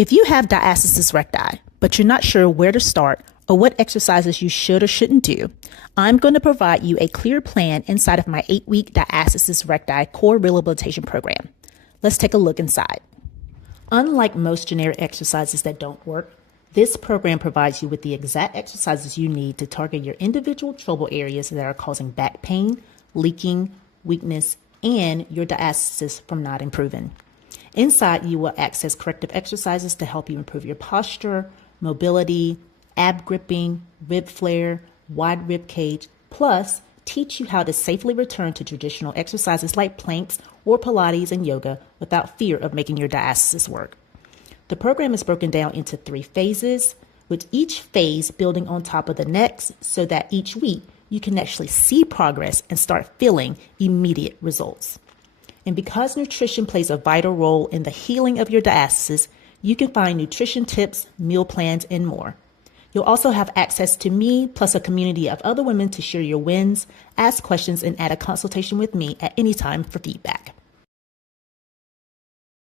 If you have diastasis recti, but you're not sure where to start or what exercises you should or shouldn't do, I'm going to provide you a clear plan inside of my 8-week diastasis recti core rehabilitation program. Let's take a look inside. Unlike most generic exercises that don't work, this program provides you with the exact exercises you need to target your individual trouble areas that are causing back pain, leaking, weakness, and your diastasis from not improving. Inside, you will access corrective exercises to help you improve your posture, mobility, ab gripping, rib flare, wide rib cage, plus teach you how to safely return to traditional exercises like planks or Pilates and yoga without fear of making your diastasis work. The program is broken down into 3 phases, with each phase building on top of the next so that each week you can actually see progress and start feeling immediate results. And because nutrition plays a vital role in the healing of your diastasis, you can find nutrition tips, meal plans, and more. You'll also have access to me, plus a community of other women to share your wins, ask questions, and add a consultation with me at any time for feedback.